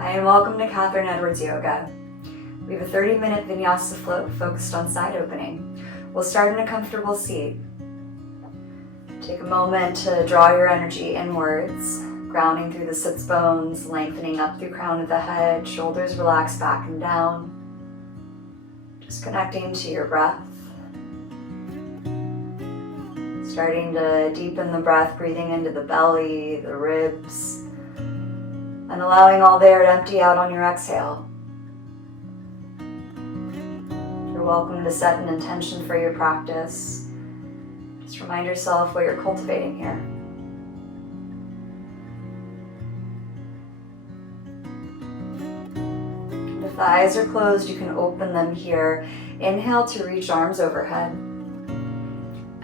Hi, and welcome to Katherine Edwards Yoga. We have a 30-minute Vinyasa float focused on side opening. We'll start in a comfortable seat. Take a moment to draw your energy inwards, grounding through the sits bones, lengthening up through crown of the head, shoulders relax back and down. Just connecting to your breath. Starting to deepen the breath, breathing into the belly, the ribs, and allowing all there to empty out on your exhale. You're welcome to set an intention for your practice. Just remind yourself what you're cultivating here. And if the eyes are closed, you can open them here. Inhale to reach arms overhead.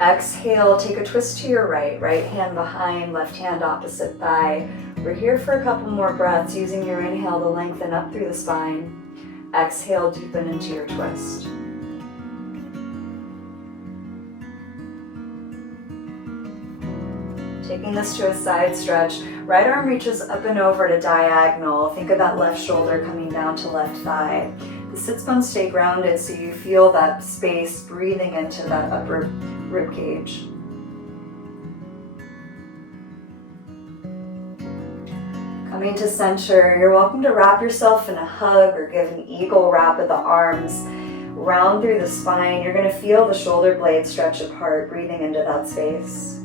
Exhale, take a twist to your right. Right hand behind, left hand opposite thigh. We're here for a couple more breaths, using your inhale to lengthen up through the spine. Exhale, deepen into your twist. Taking this to a side stretch, right arm reaches up and over to diagonal. Think of that left shoulder coming down to left thigh. The sits bones stay grounded so you feel that space breathing into that upper rib cage. Coming to center, you're welcome to wrap yourself in a hug or give an eagle wrap of the arms. Round through the spine, you're going to feel the shoulder blades stretch apart, breathing into that space.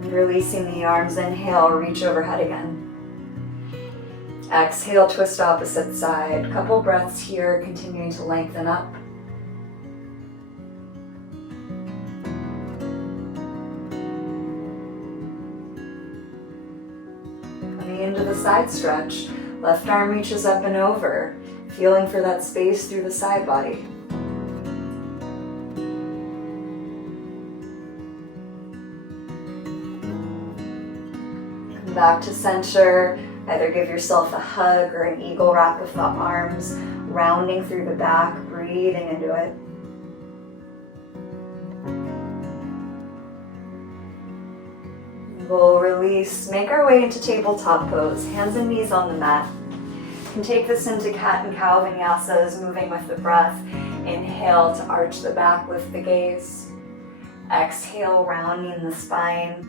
And releasing the arms, inhale, reach overhead again. Exhale, twist opposite side. Couple breaths here, continuing to lengthen up. Into the side stretch. Left arm reaches up and over, feeling for that space through the side body. Come back to center. Either give yourself a hug or an eagle wrap with the arms, rounding through the back, breathing into it. We'll release, make our way into tabletop pose, hands and knees on the mat. You can take this into cat and cow vinyasas, moving with the breath. Inhale to arch the back, lift the gaze. Exhale, rounding the spine.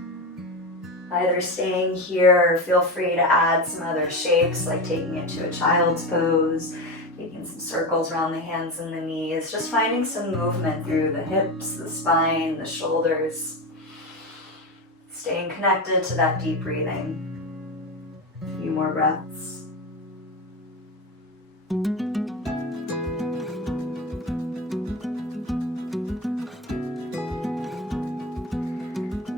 Either staying here or feel free to add some other shapes, like taking it to a child's pose, making some circles around the hands and the knees, just finding some movement through the hips, the spine, the shoulders. Staying connected to that deep breathing. A few more breaths.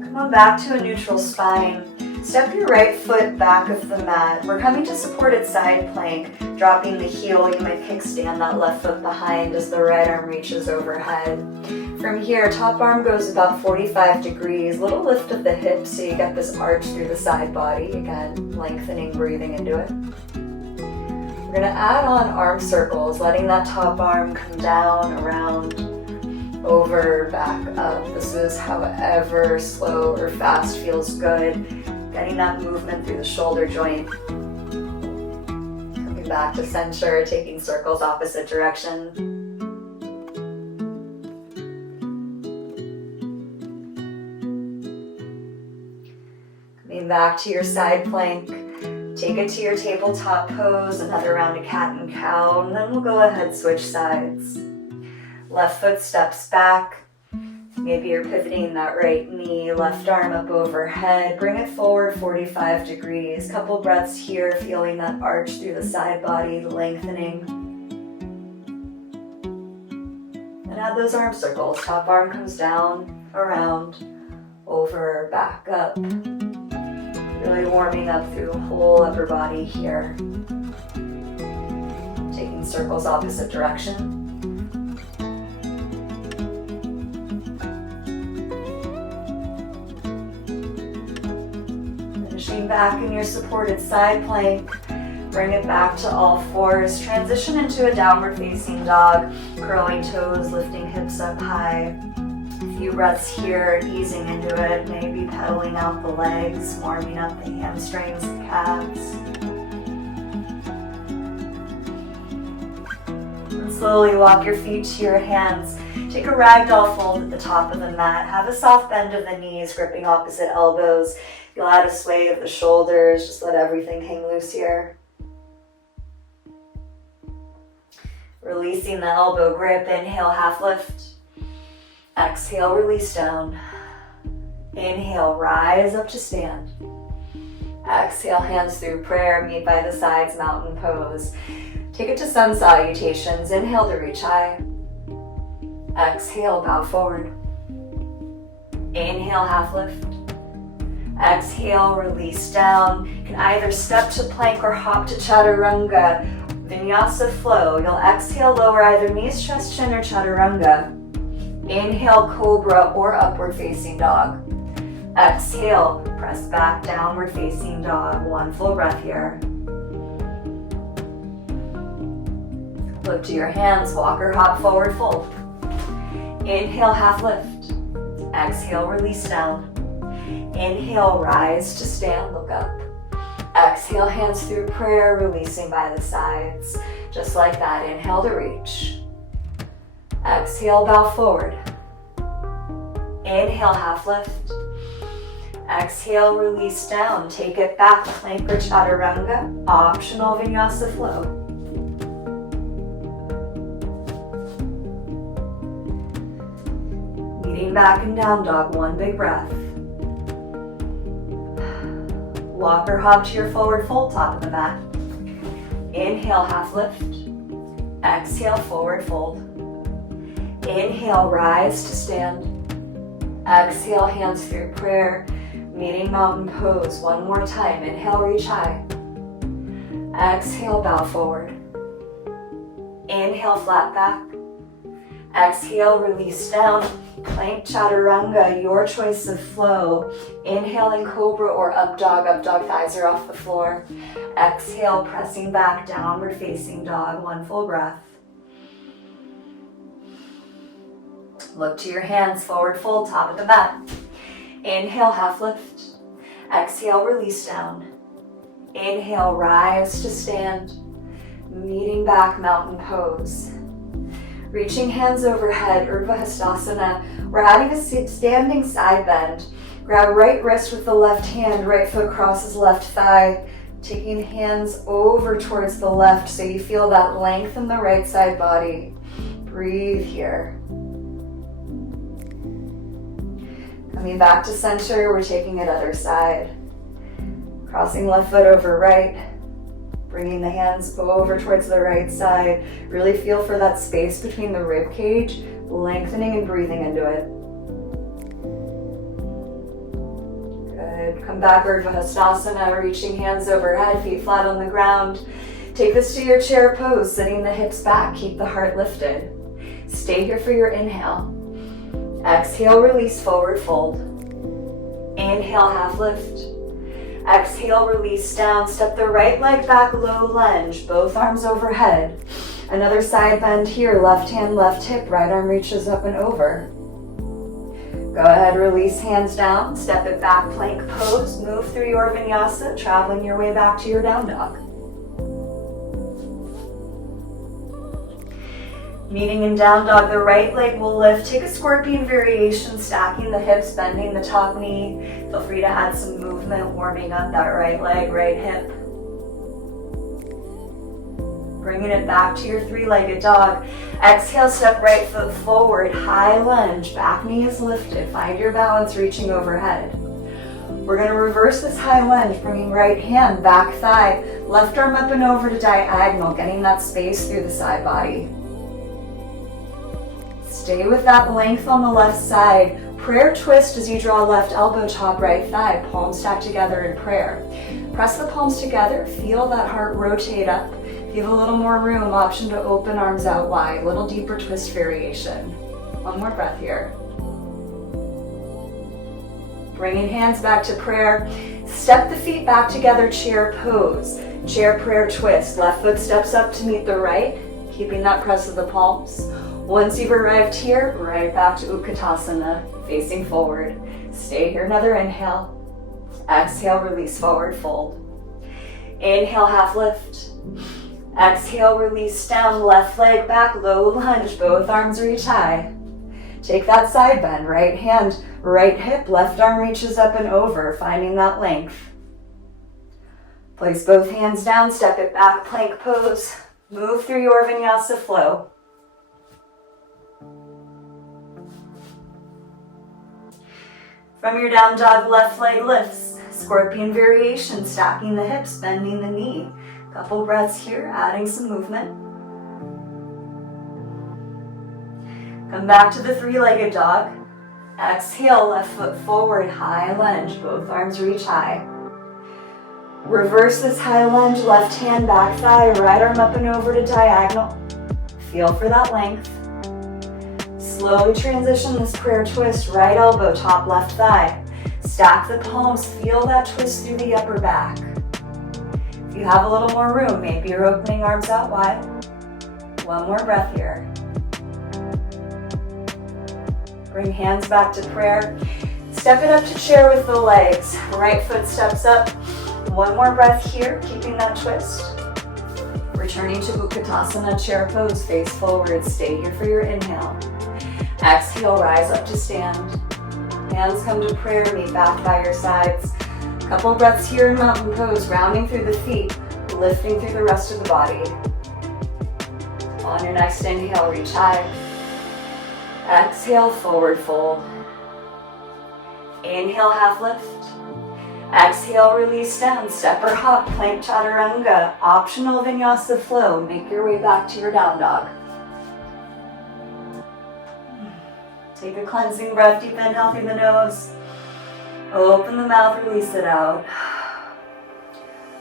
Come on back to a neutral spine. Step your right foot back of the mat. We're coming to supported side plank. Dropping the heel, you might kickstand that left foot behind as the right arm reaches overhead. From here, top arm goes about 45 degrees. Little lift of the hips so you get this arch through the side body. Again, lengthening, breathing into it. We're going to add on arm circles, letting that top arm come down, around, over, back up. This is however slow or fast feels good. Getting that movement through the shoulder joint. Coming back to center, taking circles opposite direction. Coming back to your side plank. Take it to your tabletop pose, another round of cat and cow, and then we'll go ahead, switch sides. Left foot steps back. Maybe you're pivoting that right knee, left arm up overhead. Bring it forward 45 degrees. Couple breaths here, feeling that arch through the side body, lengthening. And add those arm circles. Top arm comes down, around, over, back up. Really warming up through the whole upper body here. Taking circles opposite direction. Finishing back in your supported side plank. Bring it back to all fours. Transition into a downward facing dog. Curling toes, lifting hips up high. Few breaths here, easing into it, maybe pedaling out the legs, warming up the hamstrings and calves. And slowly walk your feet to your hands. Take a ragdoll fold at the top of the mat. Have a soft bend of the knees, gripping opposite elbows. Feel out a sway of the shoulders. Just let everything hang loose here. Releasing the elbow grip. Inhale, half lift. Exhale, release down. Inhale, rise up to stand. Exhale, hands through prayer, meet by the sides, mountain pose. Take it to sun salutations. Inhale to reach high. Exhale, bow forward. Inhale, half lift. Exhale, release down. You can either step to plank or hop to chaturanga. Vinyasa flow. You'll exhale, lower either knees, chest, chin, or chaturanga. Inhale, cobra or upward facing dog. Exhale, press back, downward facing dog. One full breath here. Look to your hands, walk or hop, forward fold. Inhale, half lift. Exhale, release down. Inhale, rise to stand, look up. Exhale, hands through prayer, releasing by the sides. Just like that, inhale to reach. Exhale, bow forward. Inhale, half lift. Exhale, release down. Take it back, plank or chaturanga. Optional vinyasa flow. Leaning back and down dog, one big breath. Walk or hop to your forward fold, top of the mat. Inhale, half lift. Exhale, forward fold. Inhale, rise to stand. Exhale, hands through prayer, meeting mountain pose. One more time. Inhale, reach high. Exhale, bow forward. Inhale, flat back. Exhale, release down. Plank chaturanga, your choice of flow. Inhaling cobra or up dog, thighs are off the floor. Exhale, pressing back, downward facing dog, one full breath. Look to your hands, forward fold, top of the mat. Inhale, half lift. Exhale, release down. Inhale, rise to stand. Meeting back, mountain pose. Reaching hands overhead, Urdhva Hastasana. We're adding a standing side bend. Grab right wrist with the left hand, right foot crosses left thigh. Taking hands over towards the left so you feel that length in the right side body. Breathe here. Coming back to center, we're taking it other side. Crossing left foot over right. Bringing the hands over towards the right side. Really feel for that space between the rib cage, lengthening and breathing into it. Good. Come back, Urdhva Hastasana, reaching hands overhead, feet flat on the ground. Take this to your chair pose, sitting the hips back, keep the heart lifted. Stay here for your inhale. Exhale, release, forward fold. Inhale, half lift. Exhale, release down. Step the right leg back, low lunge. Both arms overhead. Another side bend here. Left hand, left hip. Right arm reaches up and over. Go ahead, release hands down. Step it back, plank pose. Move through your vinyasa, traveling your way back to your down dog. Meeting in down dog, the right leg will lift. Take a scorpion variation, stacking the hips, bending the top knee. Feel free to add some movement, warming up that right leg, right hip. Bringing it back to your three-legged dog. Exhale, step right foot forward, high lunge, back knee is lifted. Find your balance, reaching overhead. We're going to reverse this high lunge, bringing right hand, back thigh, left arm up and over to diagonal, getting that space through the side body. Stay with that length on the left side. Prayer twist as you draw left elbow, top right thigh, palms stacked together in prayer. Press the palms together, feel that heart rotate up. If you have a little more room, option to open arms out wide, little deeper twist variation. One more breath here. Bringing hands back to prayer. Step the feet back together, chair pose. Chair prayer twist. Left foot steps up to meet the right, keeping that press of the palms. Once you've arrived here, right back to Utkatasana, facing forward. Stay here, another inhale. Exhale, release, forward fold. Inhale, half lift. Exhale, release down, left leg back, low lunge, both arms reach high. Take that side bend, right hand, right hip, left arm reaches up and over, finding that length. Place both hands down, step it back, plank pose. Move through your Vinyasa flow. From your down dog, left leg lifts. Scorpion variation, stacking the hips, bending the knee. Couple breaths here, adding some movement. Come back to the three-legged dog. Exhale, left foot forward, high lunge, both arms reach high. Reverse this high lunge, left hand, back thigh, right arm up and over to diagonal. Feel for that length. Slowly transition this prayer twist, right elbow, top left thigh. Stack the palms, feel that twist through the upper back. If you have a little more room, maybe you're opening arms out wide. One more breath here. Bring hands back to prayer. Step it up to chair with the legs. Right foot steps up. One more breath here, keeping that twist. Returning to Utkatasana, chair pose, face forward. Stay here for your inhale. Exhale, rise up to stand. Hands come to prayer, meet back by your sides. Couple breaths here in mountain pose, rounding through the feet, lifting through the rest of the body. On your next inhale, reach high. Exhale, forward fold. Inhale, half lift. Exhale, release down, step or hop, plank chaturanga. Optional Vinyasa flow. Make your way back to your down dog. Take a cleansing breath, deep inhale through the nose. Open the mouth, release it out.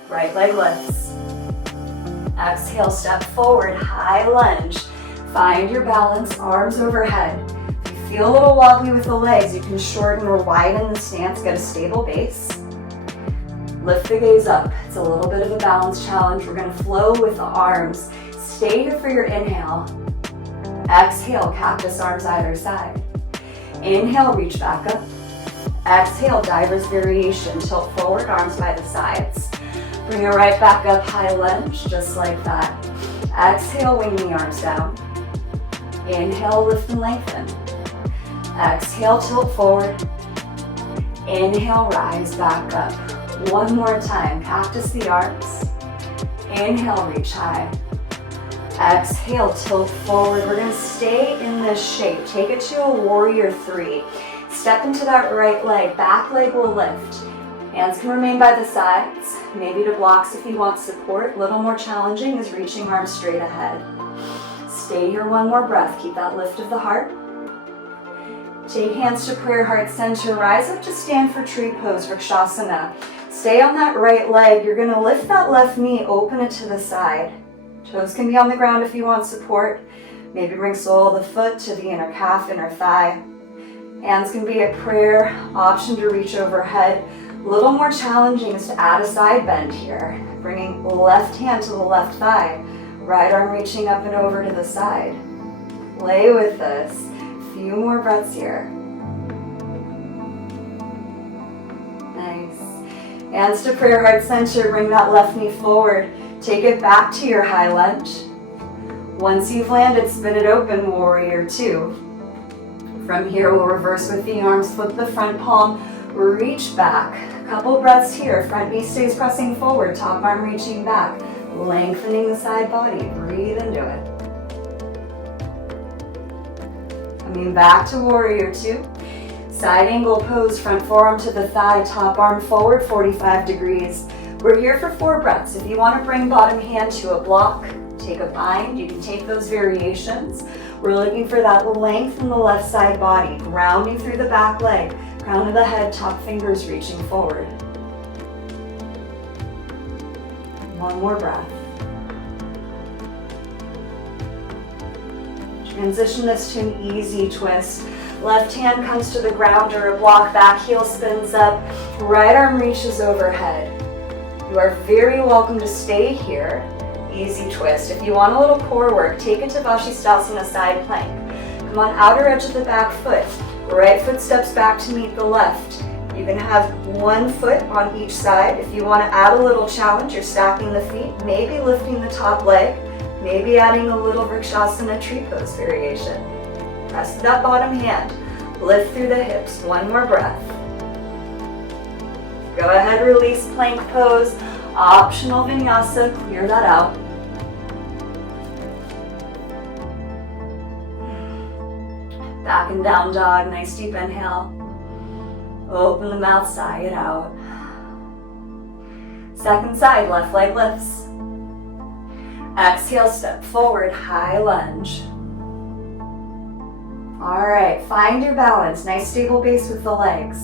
Right leg lifts. Exhale, step forward, high lunge. Find your balance, arms overhead. If you feel a little wobbly with the legs, you can shorten or widen the stance, get a stable base. Lift the gaze up. It's a little bit of a balance challenge. We're gonna flow with the arms. Stay here for your inhale. Exhale, cactus arms either side. Inhale, reach back up. Exhale, diver's variation. Tilt forward, arms by the sides. Bring it right back up, high lunge, just like that. Exhale, wing the arms down. Inhale, lift and lengthen. Exhale, tilt forward. Inhale, rise back up. One more time, cactus the arms. Inhale, reach high. Exhale, tilt forward. We're gonna stay in this shape. Take it to a warrior three. Step into that right leg, back leg will lift. Hands can remain by the sides, maybe to blocks if you want support. A little more challenging is reaching arms straight ahead. Stay here, one more breath. Keep that lift of the heart. Take hands to prayer, heart center. Rise up to stand for tree pose, Vrikshasana. Stay on that right leg. You're gonna lift that left knee, open it to the side. Toes can be on the ground if you want support. Maybe bring sole of the foot to the inner calf, inner thigh. Hands can be at prayer, option to reach overhead. A little more challenging is to add a side bend here. Bringing left hand to the left thigh, right arm reaching up and over to the side. Play with this. Few more breaths here. Nice. Hands to prayer, heart center. Bring that left knee forward. Take it back to your high lunge. Once you've landed, spin it open, warrior two. From here, we'll reverse with the arms, flip the front palm, reach back. Couple breaths here. Front knee stays pressing forward, top arm reaching back, lengthening the side body. Breathe into it. Coming back to warrior two. Side angle pose, front forearm to the thigh, top arm forward, 45 degrees. We're here for 4 breaths. If you want to bring bottom hand to a block, take a bind. You can take those variations. We're looking for that length in the left side body, grounding through the back leg, crown of the head, top fingers reaching forward. One more breath. Transition this to an easy twist. Left hand comes to the ground or a block, back heel spins up, right arm reaches overhead. You are very welcome to stay here. Easy twist. If you want a little core work, take it to Vashisthasana, side plank. Come on, outer edge of the back foot. Right foot steps back to meet the left. You can have one foot on each side. If you want to add a little challenge, you're stacking the feet, maybe lifting the top leg, maybe adding a little Vrikshasana tree pose variation. Press that bottom hand, lift through the hips. One more breath. Go ahead, release plank pose. Optional vinyasa, clear that out. Back and down dog, nice deep inhale. Open the mouth, sigh it out. Second side, left leg lifts. Exhale, step forward, high lunge. All right, find your balance. Nice stable base with the legs.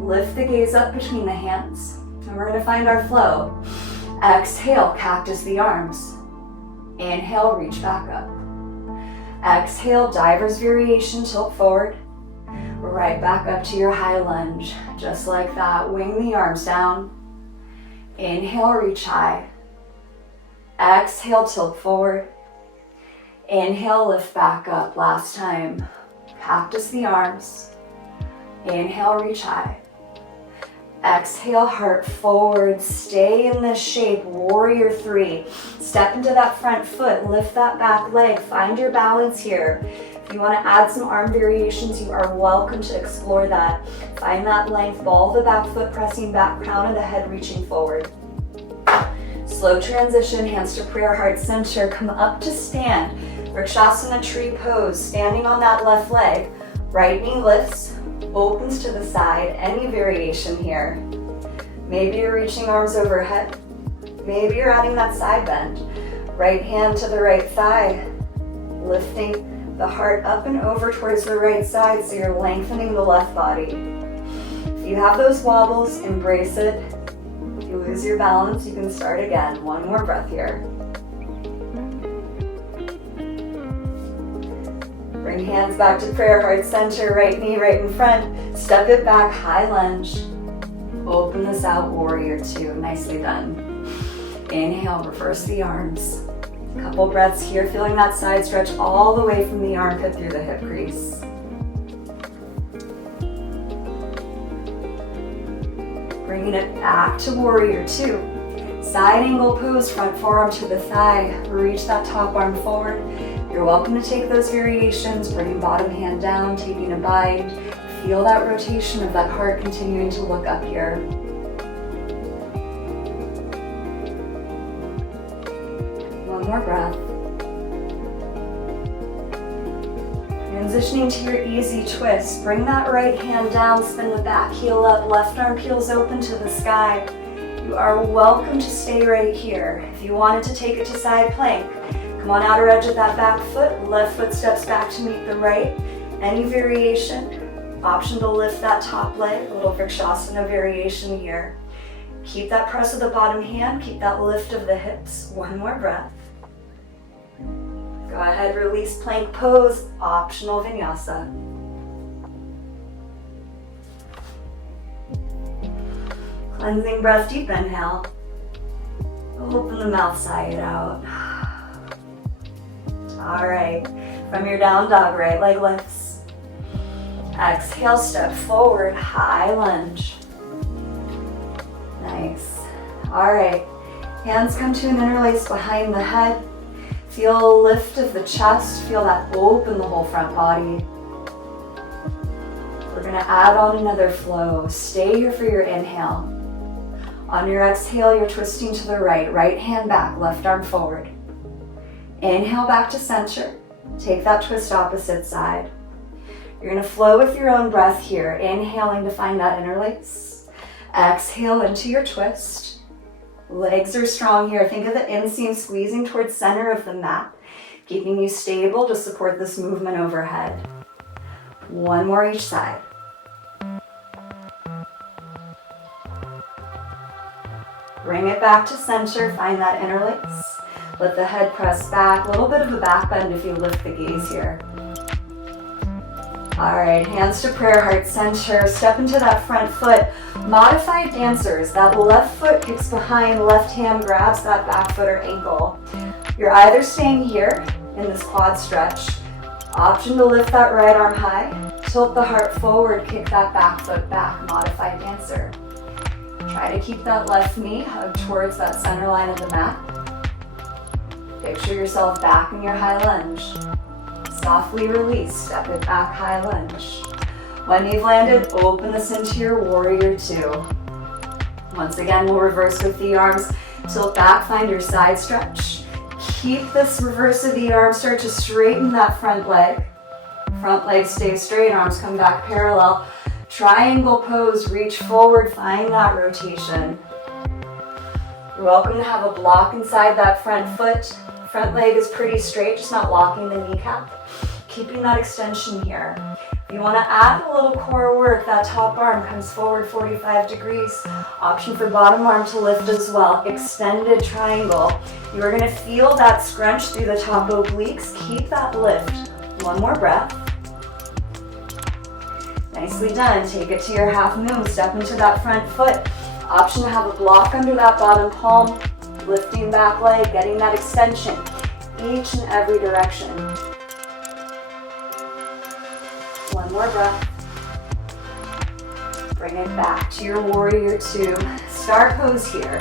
Lift the gaze up between the hands. And we're gonna find our flow. Exhale, cactus the arms. Inhale, reach back up. Exhale, diver's variation, tilt forward. Right back up to your high lunge. Just like that, wing the arms down. Inhale, reach high. Exhale, tilt forward. Inhale, lift back up. Last time. Cactus the arms. Inhale, reach high. Exhale, heart forward. Stay in this shape, warrior three. Step into that front foot, lift that back leg. Find your balance here. If you want to add some arm variations, you are welcome to explore that. Find that length, ball of the back foot pressing back, crown of the head reaching forward. Slow transition, hands to prayer, heart center. Come up to stand. Vrikshasana tree pose, standing on that left leg. Right knee lifts, opens to the side. Any variation here. Maybe you're reaching arms overhead. Maybe you're adding that side bend. Right hand to the right thigh, lifting the heart up and over towards the right side, so you're lengthening the left body. If you have those wobbles, embrace it. If you lose your balance, you can start again. One more breath here. Bring hands back to prayer, heart center, right knee right in front. Step it back, high lunge. Open this out, warrior two. Nicely done. Inhale, reverse the arms. Couple breaths here, feeling that side stretch all the way from the armpit through the hip crease. Bringing it back to warrior two. Side angle pose, front forearm to the thigh. Reach that top arm forward. You're welcome to take those variations, bringing bottom hand down, taking a bind. Feel that rotation of that heart continuing to look up here. One more breath. Transitioning to your easy twist. Bring that right hand down, spin the back heel up, left arm peels open to the sky. You are welcome to stay right here. If you wanted to take it to side plank, come on outer edge of that back foot, left foot steps back to meet the right. Any variation, option to lift that top leg, a little Vrikshasana variation here. Keep that press of the bottom hand, keep that lift of the hips. One more breath. Go ahead, release plank pose, optional vinyasa. Cleansing breath, deep inhale. Open the mouth, sigh it out. All right, from your down dog, right leg lifts. Exhale, step forward, high lunge. Nice. All right, hands come to an interlace behind the head. Feel a lift of the chest, feel that open the whole front body. We're gonna add on another flow. Stay here for your inhale. On your exhale, you're twisting to the right. Right hand back, left arm forward. Inhale back to center. Take that twist opposite side. You're gonna flow with your own breath here. Inhaling to find that interlace. Exhale into your twist. Legs are strong here. Think of the inseam squeezing towards center of the mat, keeping you stable to support this movement overhead. One more each side. Bring it back to center, find that interlace. Let the head press back, a little bit of a back bend if you lift the gaze here. All right, hands to prayer, heart center. Step into that front foot. Modified dancers, that left foot kicks behind, left hand grabs that back foot or ankle. You're either staying here in this quad stretch, Option to lift that right arm high, tilt the heart forward, kick that back foot back, modified dancer. Try to keep that left knee hugged towards that center line of the mat. Picture yourself back in your high lunge. Softly release, step it back, high lunge. When you've landed, open this into your warrior two. Once again, we'll reverse with the arms. Tilt back, find your side stretch. Keep this reverse of the arm, start to straighten that front leg. Front leg stays straight, arms come back parallel. Triangle pose, reach forward, find that rotation. You're welcome to have a block inside that front foot. Front leg is pretty straight, just not locking the kneecap. Keeping that extension here. If you want to add a little core work, that top arm comes forward 45 degrees. Option for bottom arm to lift as well. Extended triangle. You are going to feel that scrunch through the top obliques. Keep that lift. One more breath. Nicely done. Take it to your half moon. Step into that front foot. Option to have a block under that bottom palm. Lifting back leg, getting that extension. Each and every direction. One more breath. Bring it back to your warrior two. Star pose here.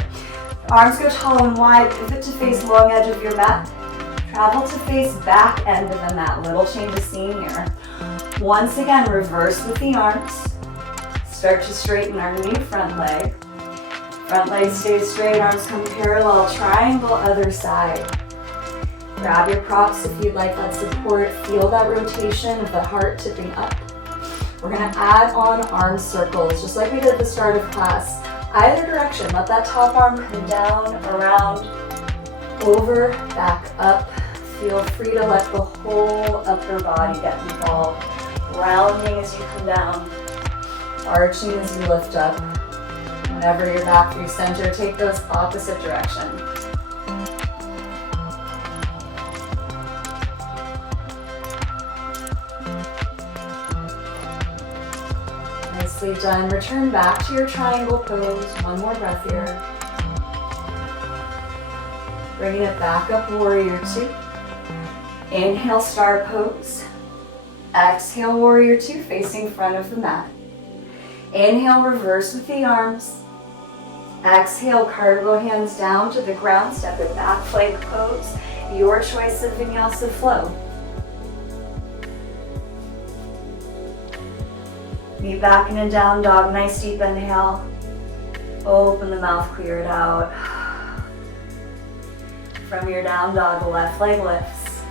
Arms go tall and wide. Pivot to face long edge of your mat. Travel to face back end of the mat. Little change of scene here. Once again, reverse with the arms. Start to straighten our new front leg. Front leg stays straight, arms come parallel. Triangle other side. Grab your props if you'd like that support. Feel that rotation of the heart tipping up. We're going to add on arm circles, just like we did at the start of class. Either direction, let that top arm come down, around, over, back up. Feel free to let the whole upper body get involved. Rounding as you come down, arching as you lift up. Whenever you're back through center, take those opposite directions. Nicely done. Return back to your triangle pose. One more breath here. Bringing it back up, warrior two. Inhale, star pose. Exhale, warrior two, facing front of the mat. Inhale, reverse with the arms. Exhale, cartwheel hands down to the ground. Step it back, plank pose. Your choice of vinyasa flow. Meet back in a down dog. Nice deep inhale. Open the mouth, clear it out. From your down dog, the left leg lifts.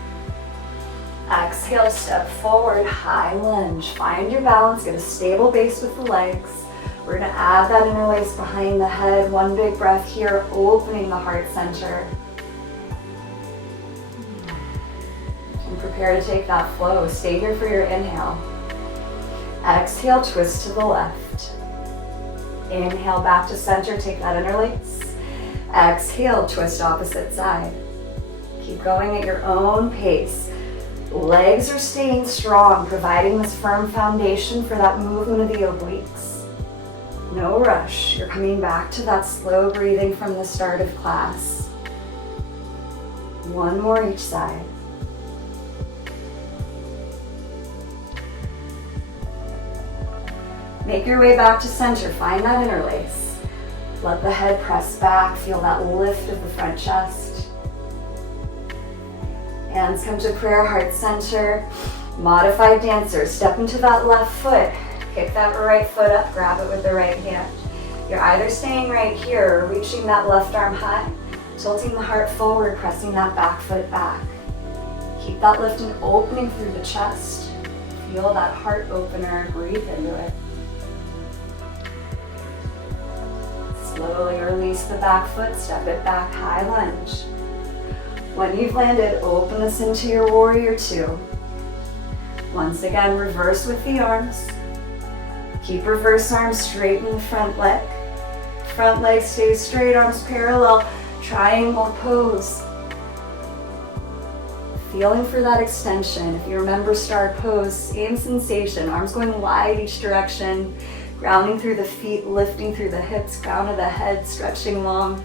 Exhale, step forward, high lunge. Find your balance, get a stable base with the legs. We're gonna add that interlace behind the head. One big breath here, opening the heart center. And prepare to take that flow. Stay here for your inhale. Exhale, twist to the left. Inhale, back to center, take that interlace. Exhale, twist opposite side. Keep going at your own pace. Legs are staying strong, providing this firm foundation for that movement of the obliques. No rush. You're coming back to that slow breathing from the start of class. One more each side. Make your way back to center. Find that interlace. Let the head press back. Feel that lift of the front chest. Hands come to prayer, heart center. Modified dancer. Step into that left foot. Kick that right foot up. Grab it with the right hand. You're either staying right here or reaching that left arm high. Tilting the heart forward, pressing that back foot back. Keep that lift and opening through the chest. Feel that heart opener. Breathe into it. Slowly release the back foot, step it back, high lunge. When you've landed, open this into your warrior two. Once again, reverse with the arms. Keep reverse arms straight in the front leg. Front leg stays straight, arms parallel, triangle pose. Feeling for that extension. If you remember star pose, same sensation, arms going wide each direction. Grounding through the feet, lifting through the hips, crown of the head, stretching long.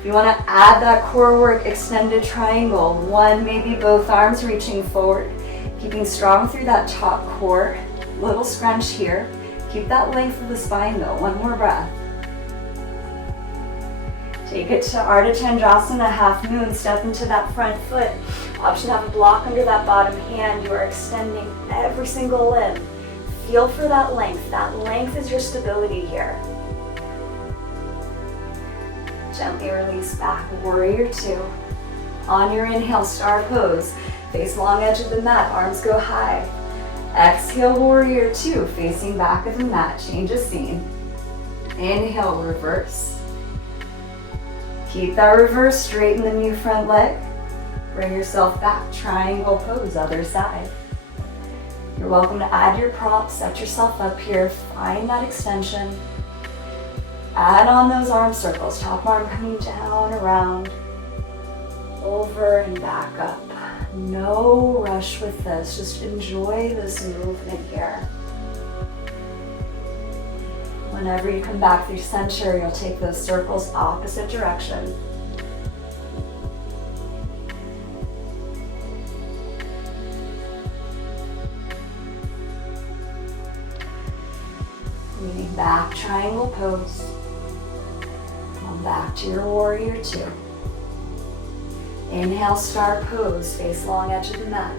If you want to add that core work, extended triangle. One, maybe both arms reaching forward. Keeping strong through that top core. Little scrunch here. Keep that length of the spine though. One more breath. Take it to Ardha Chandrasana, half moon. Step into that front foot. Option to have a block under that bottom hand. You are extending every single limb. Feel for that length. That length is your stability here. Gently release back, warrior two. On your inhale, star pose. Face long edge of the mat, arms go high. Exhale, warrior two, facing back of the mat, change of scene. Inhale, reverse. Keep that reverse, straighten the new front leg. Bring yourself back, triangle pose, other side. You're welcome to add your props, set yourself up here, find that extension. Add on those arm circles, top arm coming down, around, over and back up. No rush with this, just enjoy this movement here. Whenever you come back through center, you'll take those circles opposite direction. Leaning back, triangle pose. Come back to your warrior two. Inhale, star pose, face long edge of the mat.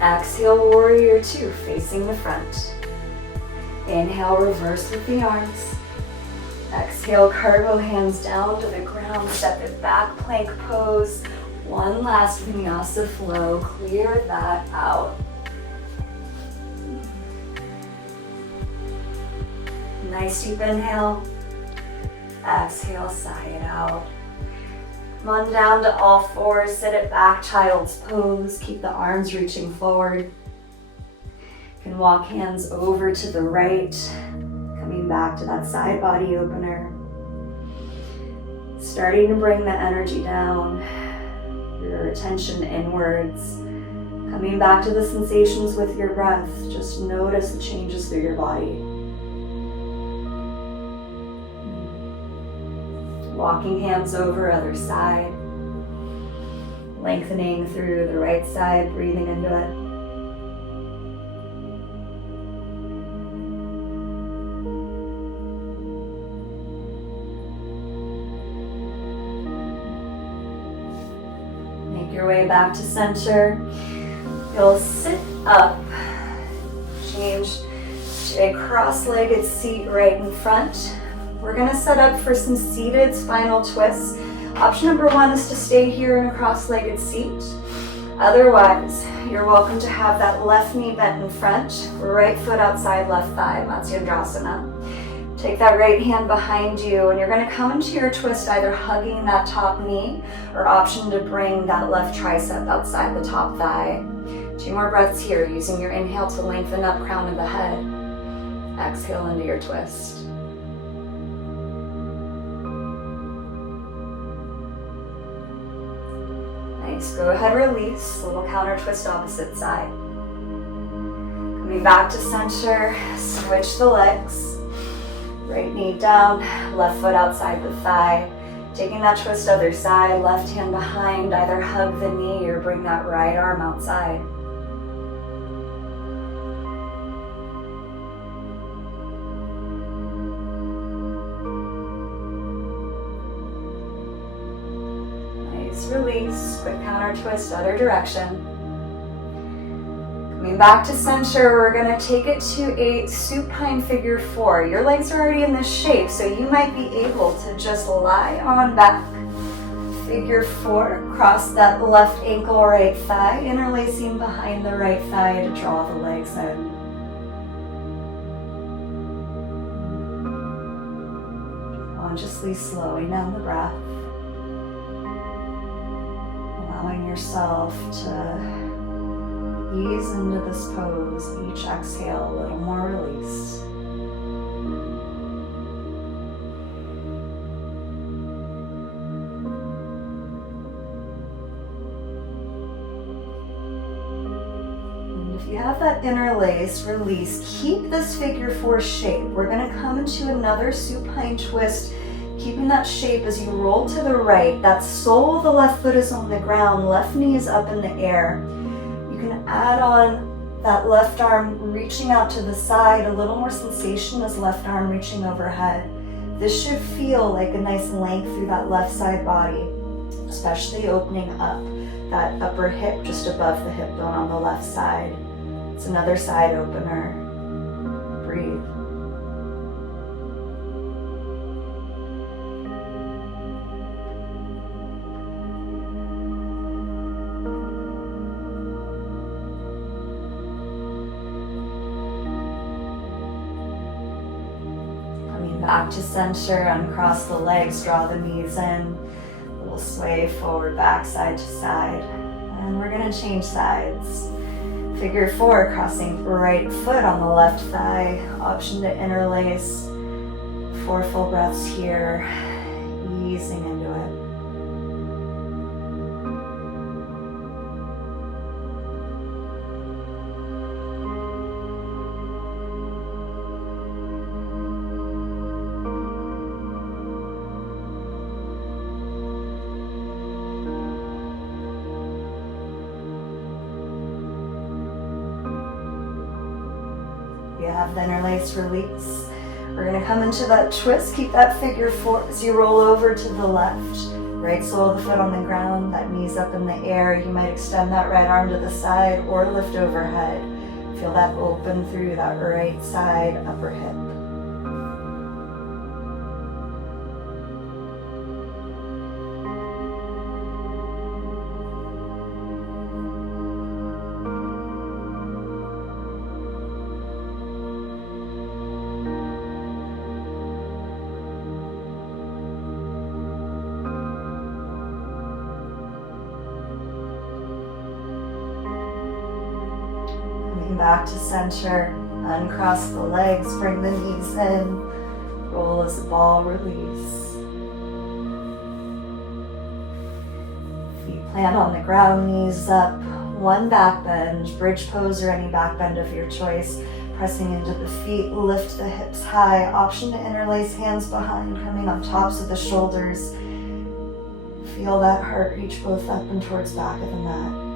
Exhale, warrior two, facing the front. Inhale, reverse with the arms. Exhale, cargo hands down to the ground, step it back, plank pose. One last vinyasa flow, clear that out. Nice deep inhale. Exhale, sigh it out. Come on down to all fours, sit it back, child's pose. Keep the arms reaching forward. You can walk hands over to the right, coming back to that side body opener. Starting to bring the energy down, your attention inwards. Coming back to the sensations with your breath. Just notice the changes through your body. Walking hands over, other side. Lengthening through the right side, breathing into it. Make your way back to center. You'll sit up. Change to a cross-legged seat right in front. We're gonna set up for some seated spinal twists. Option number one is to stay here in a cross-legged seat. Otherwise, you're welcome to have that left knee bent in front, right foot outside left thigh, Matsyendrasana. Take that right hand behind you and you're gonna come into your twist either hugging that top knee or option to bring that left tricep outside the top thigh. 2 more breaths here, using your inhale to lengthen up crown of the head. Exhale into your twist. Nice, go ahead, release, little counter twist opposite side. Coming back to center, switch the legs. Right knee down, left foot outside the thigh. Taking that twist other side, left hand behind, either hug the knee or bring that right arm outside. Release, quick counter twist, other direction. Coming back to center, we're gonna take it to a supine figure 4. Your legs are already in this shape, so you might be able to just lie on back. Figure 4, cross that left ankle, right thigh, interlacing behind the right thigh to draw the legs in. Consciously slowing down the breath. Allowing yourself to ease into this pose. Each exhale, a little more release. And if you have that interlace, release. Keep this figure 4 shape. We're going to come into another supine twist. Keeping that shape as you roll to the right, that sole of the left foot is on the ground, left knee is up in the air. You can Add on that left arm reaching out to the side, a little more sensation as left arm reaching overhead. This should feel like a nice length through that left side body, especially opening up that upper hip just above the hip bone on the left side. It's another side opener. Breathe. Back to center, uncross the legs, draw the knees in, a little sway forward, back, side to side. And we're gonna change sides. Figure 4, crossing right foot on the left thigh, option to interlace. 4 full breaths here, easing into it. You have the interlace release. We're gonna come into that twist. Keep that figure 4 as you roll over to the left. Right sole of the foot on the ground, that knee's up in the air. You might extend that right arm to the side or lift overhead. Feel that open through that right side upper hip. Back to center, uncross the legs, bring the knees in, roll as a ball, release. Feet plant on the ground, knees up, one back bend, bridge pose or any back bend of your choice, pressing into the feet, lift the hips high, option to interlace hands behind, coming on tops of the shoulders. Feel that heart reach both up and towards back of the mat.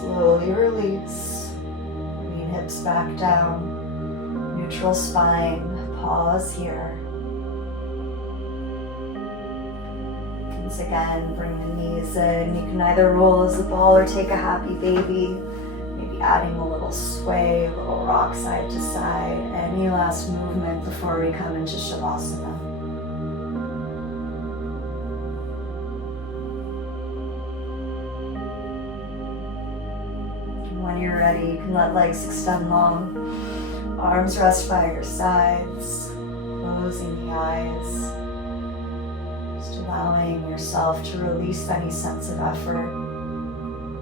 Slowly release, bringing hips back down, neutral spine, pause here. Once again, bring the knees in. You can either roll as a ball or take a happy baby, maybe adding a little sway, a little rock side to side. Any last movement before we come into Shavasana. When you're ready, you can let legs extend long. Arms rest by your sides, closing the eyes. Just allowing yourself to release any sense of effort.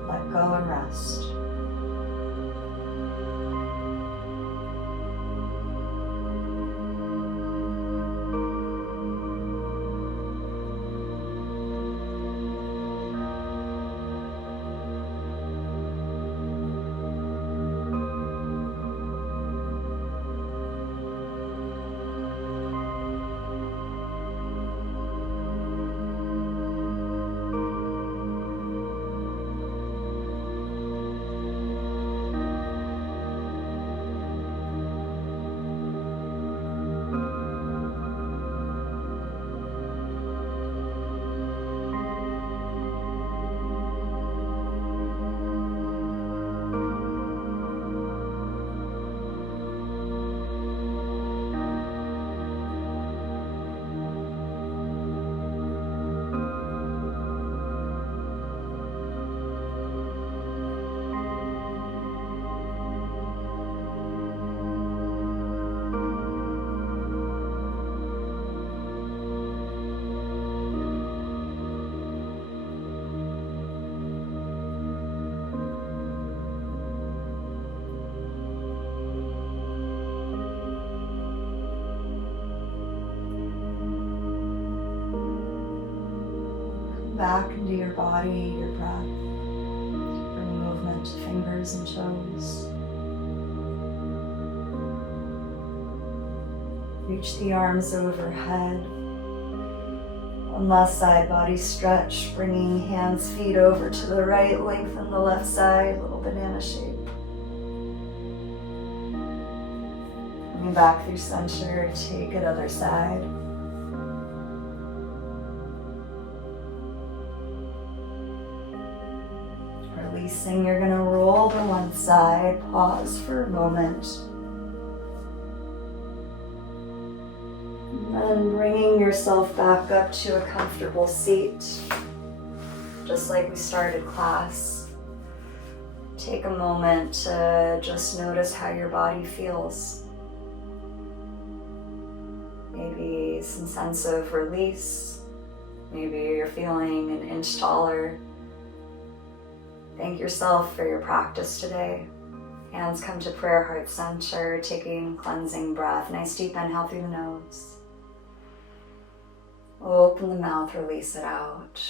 Let go and rest. back into your body, your breath. Bring movement to fingers and toes. Reach the arms overhead. On left side, body stretch, bringing hands, feet over to the right, lengthen the left side, little banana shape. Coming back through center, take it other side. Releasing, you're gonna roll to one side, pause for a moment. And bringing yourself back up to a comfortable seat, just like we started class. Take a moment to just notice how your body feels. Maybe some sense of release. Maybe you're feeling an inch taller. Thank yourself for your practice today. Hands come to prayer, heart center, taking cleansing breath. Nice deep inhale through the nose. Open the mouth, release it out.